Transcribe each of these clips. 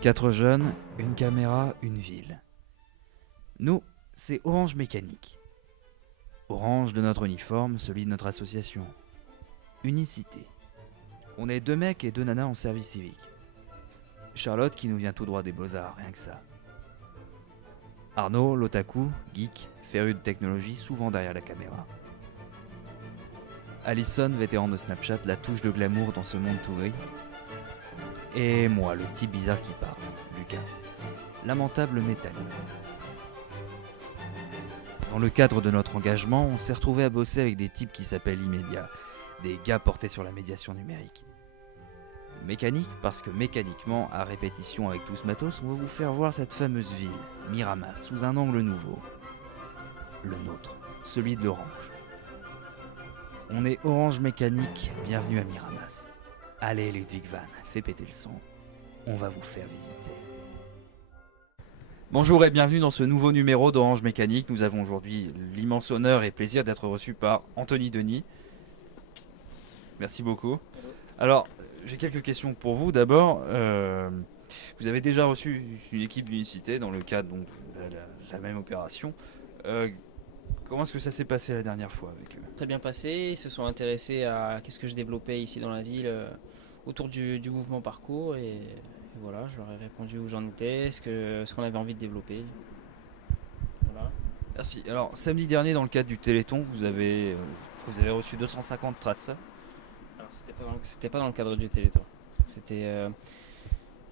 Quatre jeunes, une caméra, une ville. Nous, c'est Orange Mécanique. Orange de notre uniforme, celui de notre association. Unicité. On est deux mecs et deux nanas en service civique. Charlotte qui nous vient tout droit des beaux-arts, rien que ça. Arnaud, l'otaku, geek, féru de technologie, souvent derrière la caméra. Alison, vétéran de Snapchat, la touche de glamour dans ce monde tout gris. Et moi, le petit bizarre qui parle, Lucas, lamentable métal. Dans le cadre de notre engagement, on s'est retrouvé à bosser avec des types qui s'appellent Immédiat, des gars portés sur la médiation numérique. Mécanique, parce que mécaniquement, à répétition avec tout ce matos, on va vous faire voir cette fameuse ville, Miramas, sous un angle nouveau. Le nôtre, celui de l'Orange. On est Orange Mécanique, bienvenue à Miramas. Allez Ludwig Van, fais péter le son, on va vous faire visiter. Bonjour et bienvenue dans ce nouveau numéro d'Orange Mécanique. Nous avons aujourd'hui l'immense honneur et plaisir d'être reçus par Anthony Denis. Merci beaucoup. Alors, j'ai quelques questions pour vous. D'abord, vous avez déjà reçu une équipe d'unicité dans le cadre donc, de la même opération. Comment est-ce que ça s'est passé la dernière fois avec eux? Très bien passé, ils se sont intéressés à qu'est-ce que je développais ici dans la ville autour du mouvement parcours et voilà, je leur ai répondu où j'en étais, ce qu'on avait envie de développer. Voilà. Merci. Alors, samedi dernier, dans le cadre du Téléthon, vous avez reçu 250 traceurs. Alors c'était pas dans le cadre du Téléthon.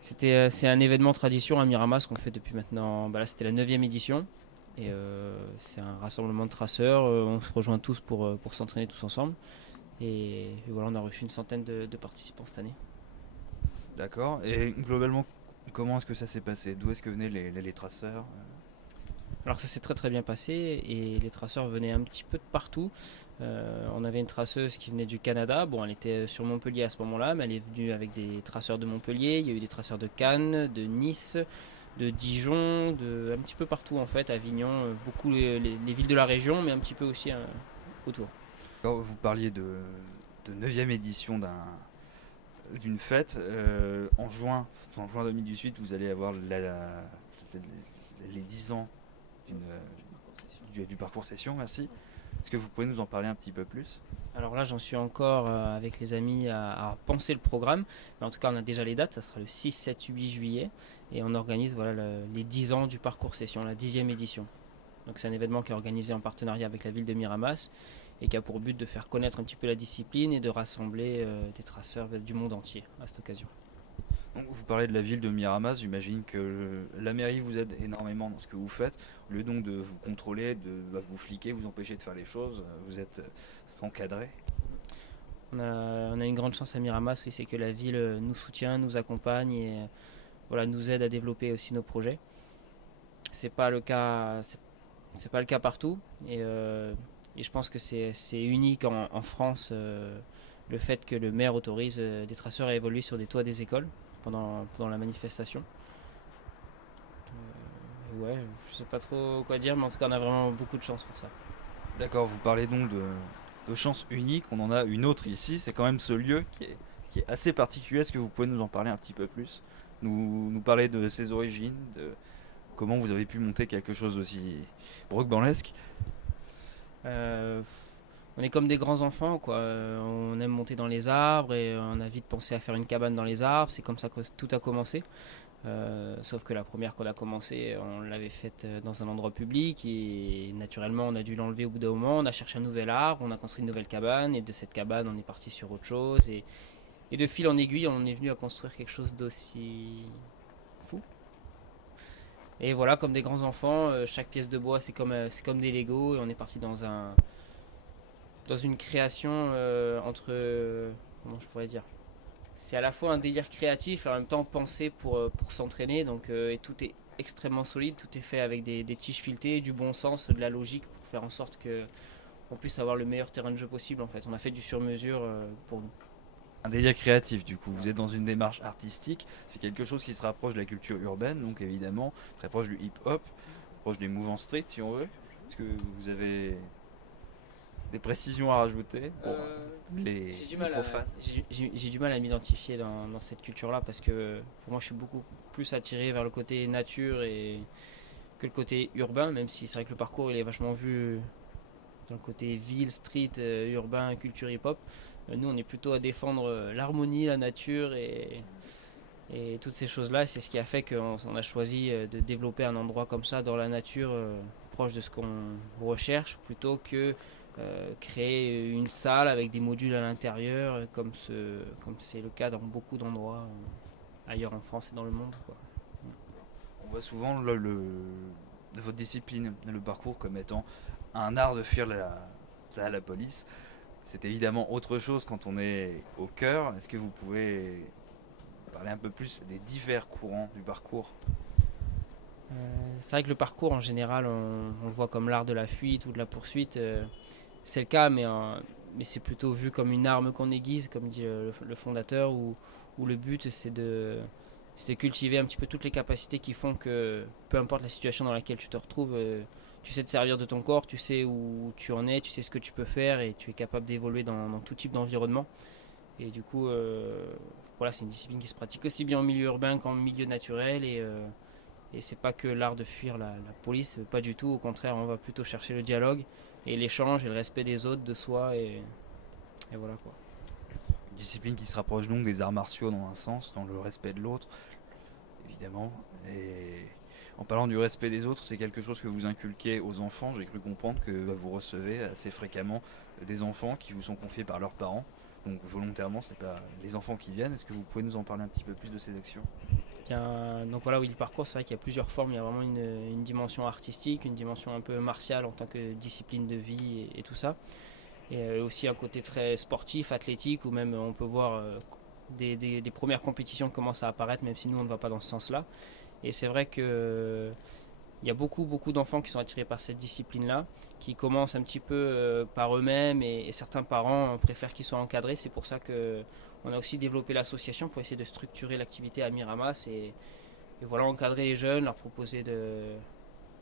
C'est un événement tradition à Miramas qu'on fait depuis maintenant, là c'était la 9e édition. Et c'est un rassemblement de traceurs, on se rejoint tous pour s'entraîner tous ensemble. Et voilà, on a reçu une centaine de participants cette année. D'accord. Et globalement, comment est-ce que ça s'est passé? D'où est-ce que venaient les traceurs? Alors ça s'est très très bien passé et les traceurs venaient un petit peu de partout. On avait une traceuse qui venait du Canada, bon elle était sur Montpellier à ce moment-là, mais elle est venue avec des traceurs de Montpellier, il y a eu des traceurs de Cannes, de Nice, de Dijon, un petit peu partout en fait, Avignon, beaucoup les villes de la région, mais un petit peu aussi autour. Quand vous parliez de 9e édition d'une fête, en juin 2018, vous allez avoir les 10 ans du parcours session, merci. Est-ce que vous pouvez nous en parler un petit peu plus? Alors là, j'en suis encore avec les amis à penser le programme. Mais en tout cas, on a déjà les dates. Ça sera le 6, 7, 8 juillet. Et on organise les 10 ans du parcours session, la 10e édition. Donc c'est un événement qui est organisé en partenariat avec la ville de Miramas et qui a pour but de faire connaître un petit peu la discipline et de rassembler des traceurs du monde entier à cette occasion. Donc, vous parlez de la ville de Miramas, j'imagine que la mairie vous aide énormément dans ce que vous faites. Au lieu donc de vous contrôler, de vous fliquer, vous empêcher de faire les choses, vous êtes encadré. On a une grande chance à Miramas, oui, c'est que la ville nous soutient, nous accompagne et voilà, nous aide à développer aussi nos projets. C'est pas le cas partout et je pense que c'est unique en France le fait que le maire autorise des traceurs à évoluer sur des toits des écoles pendant la manifestation. Ouais, je sais pas trop quoi dire, mais en tout cas on a vraiment beaucoup de chance pour ça. D'accord, vous parlez donc de chance unique, on en a une autre ici, c'est quand même ce lieu qui est assez particulier. Est-ce que vous pouvez nous en parler un petit peu plus? Nous parler de ses origines, de comment vous avez pu monter quelque chose d'aussi rocambolesque? On est comme des grands enfants, quoi. On aime monter dans les arbres et on a vite pensé à faire une cabane dans les arbres. C'est comme ça que tout a commencé. Sauf que la première qu'on a commencé, on l'avait faite dans un endroit public et naturellement on a dû l'enlever au bout d'un moment. On a cherché un nouvel arbre, on a construit une nouvelle cabane et de cette cabane on est parti sur autre chose. Et de fil en aiguille, on est venu à construire quelque chose d'aussi fou. Et voilà, comme des grands enfants, chaque pièce de bois c'est comme des Lego et on est parti dans une création entre. Comment je pourrais dire? C'est à la fois un délire créatif et en même temps pensé pour s'entraîner. Donc, et tout est extrêmement solide, tout est fait avec des tiges filetées, du bon sens, de la logique pour faire en sorte qu'on puisse avoir le meilleur terrain de jeu possible en fait. On a fait du sur-mesure pour nous. Un délire créatif, du coup, vous êtes dans une démarche artistique, c'est quelque chose qui se rapproche de la culture urbaine, donc évidemment, très proche du hip-hop, proche des mouvements street si on veut. Est-ce que vous avez des précisions à rajouter pour J'ai du les mal à, profanes? j'ai du mal à m'identifier dans cette culture-là parce que pour moi je suis beaucoup plus attiré vers le côté nature et que le côté urbain, même si c'est vrai que le parcours il est vachement vu dans le côté ville, street, urbain, culture hip-hop. Nous on est plutôt à défendre l'harmonie, la nature et toutes ces choses-là. C'est ce qui a fait qu'on a choisi de développer un endroit comme ça dans la nature, proche de ce qu'on recherche, plutôt que créer une salle avec des modules à l'intérieur, comme c'est le cas dans beaucoup d'endroits ailleurs en France et dans le monde, quoi. On voit souvent votre discipline, le parcours, comme étant un art de fuir la police. C'est évidemment autre chose quand on est au cœur. Est-ce que vous pouvez parler un peu plus des divers courants du parcours? C'est vrai que le parcours en général, on le voit comme l'art de la fuite ou de la poursuite. C'est le cas, mais c'est plutôt vu comme une arme qu'on aiguise, comme dit le fondateur, où le but c'est de cultiver un petit peu toutes les capacités qui font que peu importe la situation dans laquelle tu te retrouves, tu sais te servir de ton corps, tu sais où tu en es, tu sais ce que tu peux faire et tu es capable d'évoluer dans tout type d'environnement. Et du coup, voilà, c'est une discipline qui se pratique aussi bien en milieu urbain qu'en milieu naturel et c'est pas que l'art de fuir la police, pas du tout. Au contraire, on va plutôt chercher le dialogue et l'échange et le respect des autres, de soi et voilà quoi. Une discipline qui se rapproche donc des arts martiaux dans un sens, dans le respect de l'autre, évidemment. Et en parlant du respect des autres, c'est quelque chose que vous inculquez aux enfants. J'ai cru comprendre que vous recevez assez fréquemment des enfants qui vous sont confiés par leurs parents. Donc volontairement, ce n'est pas les enfants qui viennent. Est-ce que vous pouvez nous en parler un petit peu plus de ces actions? Bien, donc voilà, oui, le parcours, c'est vrai qu'il y a plusieurs formes. Il y a vraiment une dimension artistique, une dimension un peu martiale en tant que discipline de vie et tout ça. Et aussi un côté très sportif, athlétique, où même on peut voir des premières compétitions qui commencent à apparaître, même si nous on ne va pas dans ce sens-là. Et c'est vrai que il y a beaucoup d'enfants qui sont attirés par cette discipline-là, qui commencent un petit peu par eux-mêmes et certains parents préfèrent qu'ils soient encadrés. C'est pour ça que on a aussi développé l'association pour essayer de structurer l'activité à Miramas et voilà, encadrer les jeunes, leur proposer de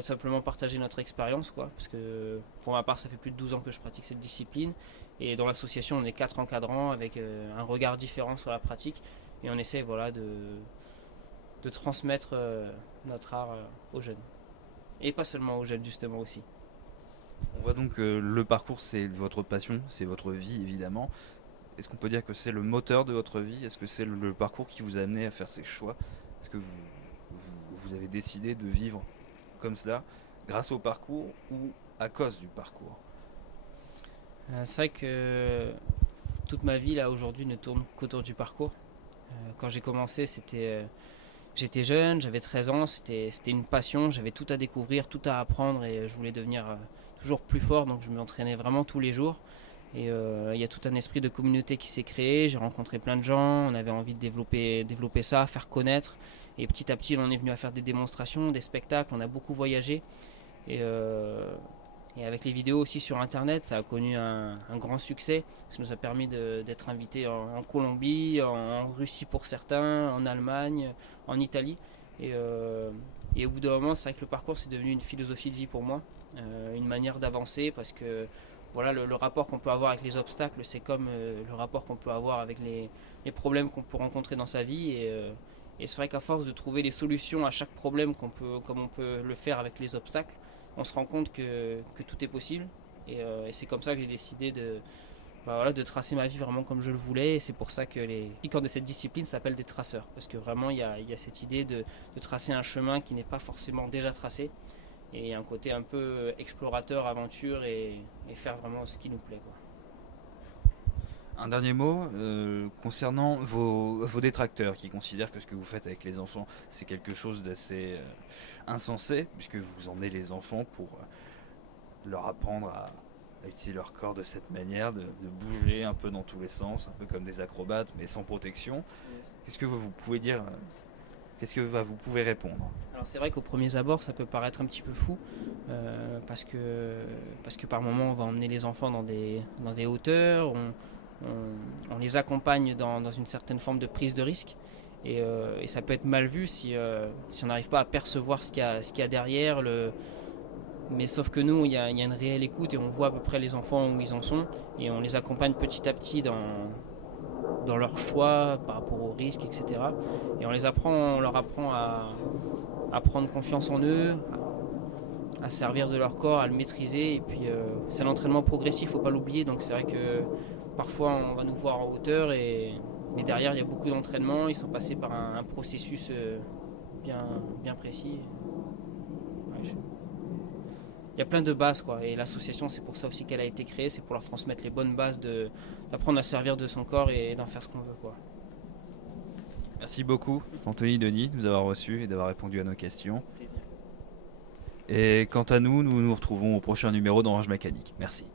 simplement partager notre expérience, quoi. Parce que pour ma part, ça fait plus de 12 ans que je pratique cette discipline. Et dans l'association, on est 4 encadrants avec un regard différent sur la pratique. Et on essaie voilà, de transmettre notre art aux jeunes. Et pas seulement aux jeunes, justement aussi. On voit donc que le parcours, c'est votre passion, c'est votre vie, évidemment. Est-ce qu'on peut dire que c'est le moteur de votre vie? Est-ce que c'est le parcours qui vous a amené à faire ces choix? Est-ce que vous avez décidé de vivre comme cela grâce au parcours ou à cause du parcours? C'est vrai que toute ma vie, là, aujourd'hui, ne tourne qu'autour du parcours. Quand j'ai commencé, j'étais jeune, j'avais 13 ans, c'était une passion, j'avais tout à découvrir, tout à apprendre et je voulais devenir toujours plus fort, donc je m'entraînais vraiment tous les jours. Et il y a tout un esprit de communauté qui s'est créé, j'ai rencontré plein de gens, on avait envie de développer ça, faire connaître. Et petit à petit, on est venu à faire des démonstrations, des spectacles, on a beaucoup voyagé. Et, euh, et avec les vidéos aussi sur Internet, ça a connu un grand succès. Ça nous a permis d'être invités en Colombie, en Russie pour certains, en Allemagne, en Italie. Et, euh, et au bout d'un moment, c'est vrai que le parcours, c'est devenu une philosophie de vie pour moi, une manière d'avancer parce que voilà, le rapport qu'on peut avoir avec les obstacles, c'est comme le rapport qu'on peut avoir avec les problèmes qu'on peut rencontrer dans sa vie. Et c'est vrai qu'à force de trouver les solutions à chaque problème comme on peut le faire avec les obstacles, on se rend compte que tout est possible. Et c'est comme ça que j'ai décidé voilà, de tracer ma vie vraiment comme je le voulais. Et c'est pour ça que les piquants de cette discipline s'appellent des traceurs. Parce que vraiment, il y a cette idée de tracer un chemin qui n'est pas forcément déjà tracé. Et un côté un peu explorateur, aventure et faire vraiment ce qui nous plaît, quoi. Un dernier mot concernant vos détracteurs qui considèrent que ce que vous faites avec les enfants c'est quelque chose d'assez insensé puisque vous emmenez les enfants pour leur apprendre à utiliser leur corps de cette manière, de bouger un peu dans tous les sens, un peu comme des acrobates mais sans protection. Qu'est-ce que vous pouvez dire Qu'est-ce que vous pouvez répondre? Alors c'est vrai qu'au premier abord ça peut paraître un petit peu fou parce que par moment on va emmener les enfants dans des hauteurs, on les accompagne dans une certaine forme de prise de risque et ça peut être mal vu si on n'arrive pas à percevoir ce qu'il y a derrière, Mais sauf que nous, il y a une réelle écoute et on voit à peu près les enfants où ils en sont et on les accompagne petit à petit dans leurs choix par rapport aux risques, etc. Et on leur apprend à prendre confiance en eux, à servir de leur corps, à le maîtriser. Et puis c'est l'entraînement progressif, faut pas l'oublier. Donc c'est vrai que parfois on va nous voir en hauteur, mais derrière il y a beaucoup d'entraînement. Ils sont passés par un processus bien précis. Ouais, il y a plein de bases quoi. Et l'association c'est pour ça aussi qu'elle a été créée, c'est pour leur transmettre les bonnes bases d'apprendre à servir de son corps et d'en faire ce qu'on veut quoi. Merci beaucoup, Anthony Denis, de nous avoir reçus et d'avoir répondu à nos questions. Et quant à nous, nous nous retrouvons au prochain numéro d'Orange Mécanique. Merci.